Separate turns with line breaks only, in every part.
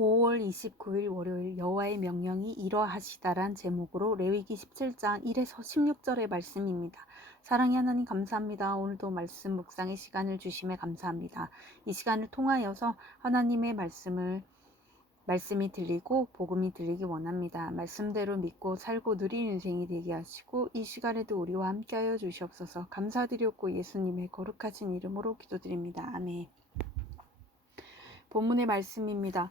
5월 29일 월요일 여호와의 명령이 이러하시다란 제목으로 레위기 17장 1에서 16절의 말씀입니다. 사랑의 하나님 감사합니다. 오늘도 말씀 묵상의 시간을 주심에 감사합니다. 이 시간을 통하여서 하나님의 말씀을 말씀이 들리고 복음이 들리기 원합니다. 말씀대로 믿고 살고 누린 인생이 되게 하시고 이 시간에도 우리와 함께하여 주시옵소서. 감사드렸고 예수님의 거룩하신 이름으로 기도드립니다. 아멘. 본문의 말씀입니다.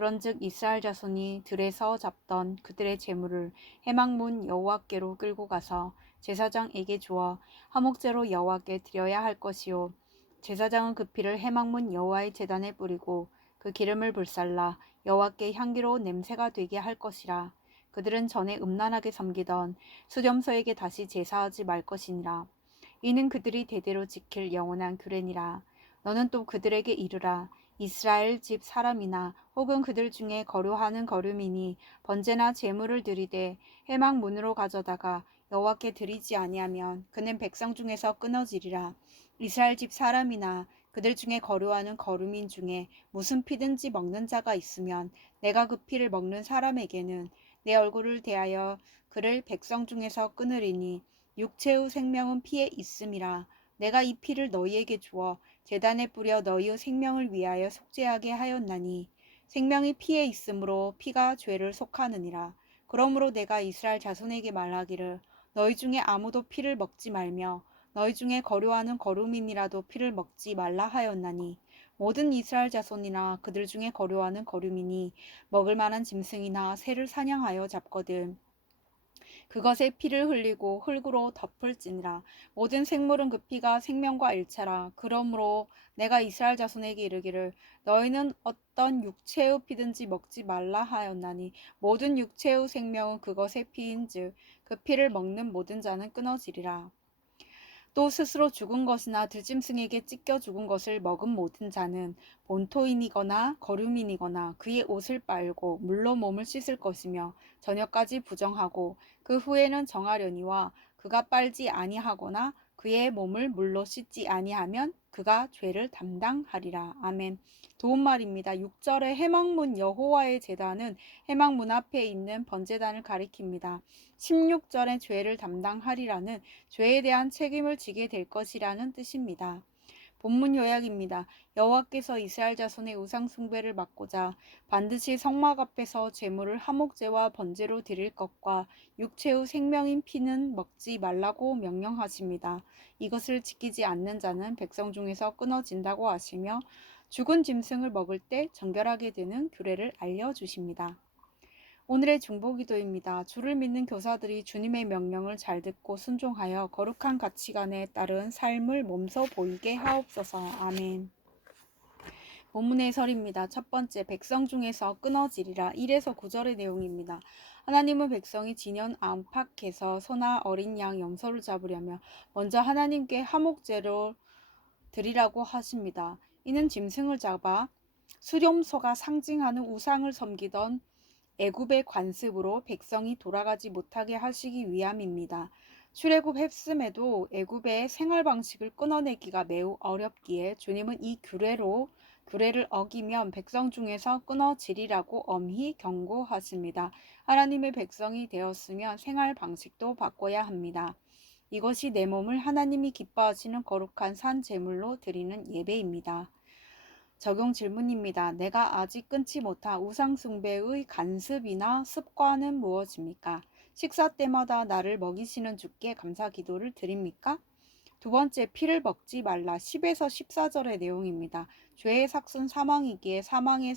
그런즉 이스라엘 자손이 들에서 잡던 그들의 재물을 해망문 여호와께로 끌고 가서 제사장에게 주어 화목제로 여호와께 드려야 할 것이요. 제사장은 그 피를 해망문 여호와의 제단에 뿌리고 그 기름을 불살라 여호와께 향기로운 냄새가 되게 할 것이라. 그들은 전에 음란하게 섬기던 수렴소에게 다시 제사하지 말 것이니라. 이는 그들이 대대로 지킬 영원한 규례니라. 너는 또 그들에게 이르라 이스라엘 집 사람이나 혹은 그들 중에 거류하는 거류민이 번제나 제물을 드리되 해막 문으로 가져다가 여호와께 드리지 아니하면 그는 백성 중에서 끊어지리라. 이스라엘 집 사람이나 그들 중에 거류하는 거류민 중에 무슨 피든지 먹는 자가 있으면 내가 그 피를 먹는 사람에게는 내 얼굴을 대하여 그를 백성 중에서 끊으리니 육체의 생명은 피에 있음이라. 내가 이 피를 너희에게 주어 재단에 뿌려 너희의 생명을 위하여 속죄하게 하였나니 생명이 피에 있으므로 피가 죄를 속하느니라. 그러므로 내가 이스라엘 자손에게 말하기를 너희 중에 아무도 피를 먹지 말며 너희 중에 거류하는 거류민이라도 피를 먹지 말라 하였나니 모든 이스라엘 자손이나 그들 중에 거류하는 거류민이 먹을 만한 짐승이나 새를 사냥하여 잡거든 그것에 피를 흘리고 흙으로 덮을지니라. 모든 생물은 그 피가 생명과 일체라. 그러므로 내가 이스라엘 자손에게 이르기를 너희는 어떤 육체의 피든지 먹지 말라 하였나니 모든 육체의 생명은 그것의 피인즉 그 피를 먹는 모든 자는 끊어지리라 또 스스로 죽은 것이나 들짐승에게 찢겨 죽은 것을 먹은 모든 자는 본토인이거나 거류민이거나 그의 옷을 빨고 물로 몸을 씻을 것이며 저녁까지 부정하고 그 후에는 정하려니와 그가 빨지 아니하거나 그의 몸을 물로 씻지 아니하면 그가 죄를 담당하리라. 아멘. 도움말입니다. 6절의 해망문 여호와의 제단은 해망문 앞에 있는 번제단을 가리킵니다. 16절의 죄를 담당하리라는 죄에 대한 책임을 지게 될 것이라는 뜻입니다. 본문 요약입니다. 여호와께서 이스라엘 자손의 우상 숭배를 막고자 반드시 성막 앞에서 제물을 하목제와 번제로 드릴 것과 육체의 생명인 피는 먹지 말라고 명령하십니다. 이것을 지키지 않는 자는 백성 중에서 끊어진다고 하시며 죽은 짐승을 먹을 때 정결하게 되는 규례를 알려 주십니다. 오늘의 중보기도입니다. 주를 믿는 교사들이 주님의 명령을 잘 듣고 순종하여 거룩한 가치관에 따른 삶을 몸소 보이게 하옵소서. 아멘. 본문의 설입니다. 첫 번째, 백성 중에서 끊어지리라. 1에서 9절의 내용입니다. 하나님은 백성이 진연 안팎에서 소나 어린 양 염소를 잡으려면 먼저 하나님께 하목제로 드리라고 하십니다. 이는 짐승을 잡아 수렴소가 상징하는 우상을 섬기던 애굽의 관습으로 백성이 돌아가지 못하게 하시기 위함입니다. 출애굽 했음에도 애굽의 생활 방식을 끊어내기가 매우 어렵기에 주님은 이 규례로 규례를 어기면 백성 중에서 끊어지리라고 엄히 경고하십니다. 하나님의 백성이 되었으면 생활 방식도 바꿔야 합니다. 이것이 내 몸을 하나님이 기뻐하시는 거룩한 산 제물로 드리는 예배입니다. 적용 질문입니다. 내가 아직 끊지 못한 우상숭배의 간습이나 습관은 무엇입니까? 식사 때마다 나를 먹이시는 주께 감사 기도를 드립니까? 두 번째, 피를 먹지 말라. 10에서 14절의 내용입니다. 죄의 삭은 사망이기에 사망의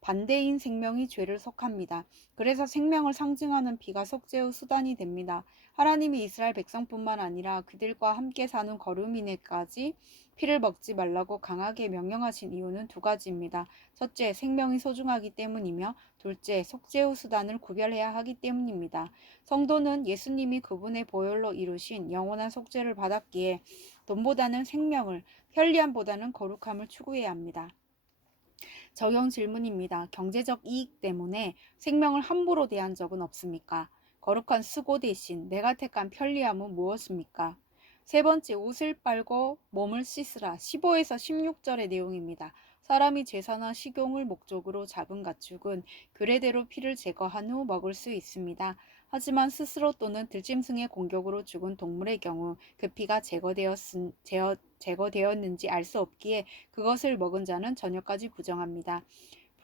반대인 생명이 죄를 속합니다. 그래서 생명을 상징하는 피가 속죄의 수단이 됩니다. 하나님이 이스라엘 백성뿐만 아니라 그들과 함께 사는 거류민에까지 피를 먹지 말라고 강하게 명령하신 이유는 두 가지입니다. 첫째, 생명이 소중하기 때문이며 둘째, 속죄의 수단을 구별해야 하기 때문입니다. 성도는 예수님이 그분의 보혈로 이루신 영원한 속죄를 받았기에 돈보다는 생명을, 편리함보다는 거룩함을 추구해야 합니다. 적용 질문입니다. 경제적 이익 때문에 생명을 함부로 대한 적은 없습니까? 거룩한 수고 대신 내가 택한 편리함은 무엇입니까? 세 번째, 옷을 빨고 몸을 씻으라. 15에서 16절의 내용입니다. 사람이 제사나 식용을 목적으로 잡은 가축은 규례대로 피를 제거한 후 먹을 수 있습니다. 하지만 스스로 또는 들짐승의 공격으로 죽은 동물의 경우 그 피가 제거되었, 제어, 제거되었는지 알 수 없기에 그것을 먹은 자는 저녁까지 부정합니다.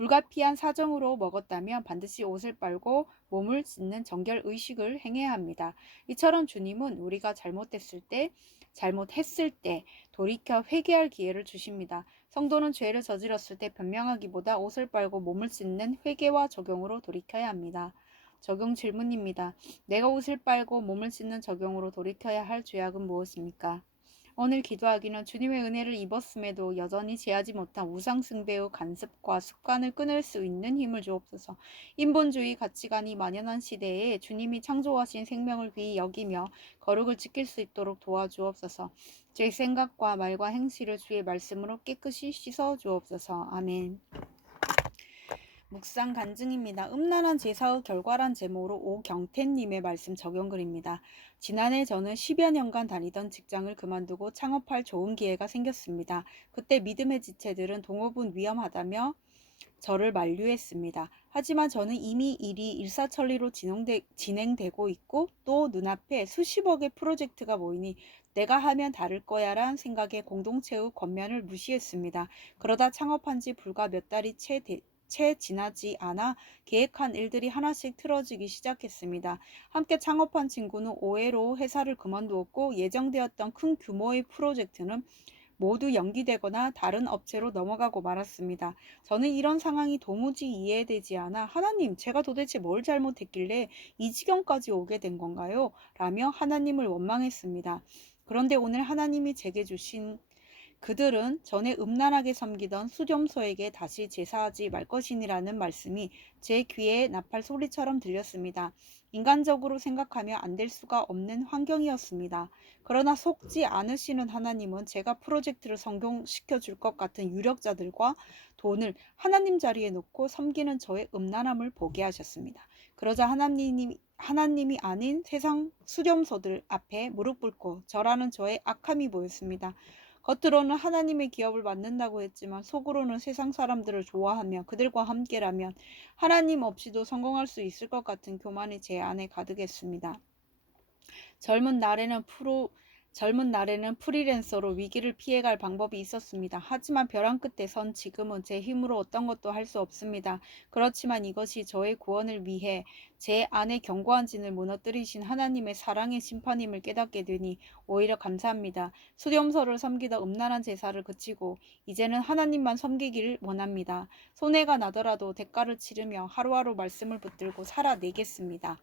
불가피한 사정으로 먹었다면 반드시 옷을 빨고 몸을 씻는 정결 의식을 행해야 합니다. 이처럼 주님은 우리가 잘못했을 때, 잘못했을 때 돌이켜 회개할 기회를 주십니다. 성도는 죄를 저질렀을 때 변명하기보다 옷을 빨고 몸을 씻는 회개와 적용으로 돌이켜야 합니다. 적용 질문입니다. 내가 옷을 빨고 몸을 씻는 적용으로 돌이켜야 할 죄악은 무엇입니까? 오늘 기도하기는 주님의 은혜를 입었음에도 여전히 제하지 못한 우상 숭배의 간습과 습관을 끊을 수 있는 힘을 주옵소서. 인본주의 가치관이 만연한 시대에 주님이 창조하신 생명을 귀히 여기며 거룩을 지킬 수 있도록 도와주옵소서. 제 생각과 말과 행실을 주의 말씀으로 깨끗이 씻어 주옵소서. 아멘. 묵상 간증입니다. 음란한 제사의 결과란 제목으로 오경태님의 말씀 적용글입니다. 지난해 저는 10여 년간 다니던 직장을 그만두고 창업할 좋은 기회가 생겼습니다. 그때 믿음의 지체들은 동업은 위험하다며 저를 만류했습니다. 하지만 저는 이미 일이 일사천리로 진행되, 진행되고 있고 또 눈앞에 수십억의 프로젝트가 모이니 내가 하면 다를 거야 란 생각에 공동체의 권면을 무시했습니다. 그러다 창업한 지 불과 몇 달이 채 되, 채 지나지 않아 계획한 일들이 하나씩 틀어지기 시작했습니다. 함께 창업한 친구는 오해로 회사를 그만두었고 예정되었던 큰 규모의 프로젝트는 모두 연기되거나 다른 업체로 넘어가고 말았습니다. 저는 이런 상황이 도무지 이해되지 않아 하나님, 제가 도대체 뭘 잘못했길래 이 지경까지 오게 된 건가요? 라며 하나님을 원망했습니다. 그런데 오늘 하나님이 제게 주신 그들은 전에 음란하게 섬기던 수점소에게 다시 제사하지 말 것이니라는 말씀이 제 귀에 나팔 소리처럼 들렸습니다. 인간적으로 생각하며 안 될 수가 없는 환경이었습니다. 그러나 속지 않으시는 하나님은 제가 프로젝트를 성공시켜 줄 것 같은 유력자들과 돈을 하나님 자리에 놓고 섬기는 저의 음란함을 보게 하셨습니다. 그러자 하나님이 하나님이 아닌 세상 수렴소들 앞에 무릎 꿇고 절하는 저의 악함이 보였습니다. 겉으로는 하나님의 기업을 맡는다고 했지만 속으로는 세상 사람들을 좋아하며 그들과 함께라면 하나님 없이도 성공할 수 있을 것 같은 교만이 제 안에 가득했습니다. 젊은 날에는 프로 젊은 날에는 프리랜서로 위기를 피해갈 방법이 있었습니다. 하지만 벼랑 끝에 선 지금은 제 힘으로 어떤 것도 할 수 없습니다. 그렇지만 이것이 저의 구원을 위해 제 안에 견고한 진을 무너뜨리신 하나님의 사랑의 심판임을 깨닫게 되니 오히려 감사합니다. 수렴서를 섬기다 음란한 제사를 그치고 이제는 하나님만 섬기기를 원합니다. 손해가 나더라도 대가를 치르며 하루하루 말씀을 붙들고 살아내겠습니다.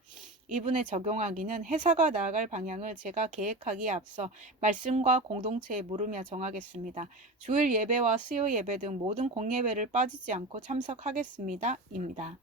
이분에 적용하기는 회사가 나아갈 방향을 제가 계획하기에 앞서 말씀과 공동체에 물으며 정하겠습니다. 주일 예배와 수요 예배 등 모든 공예배를 빠지지 않고 참석하겠습니다. 입니다.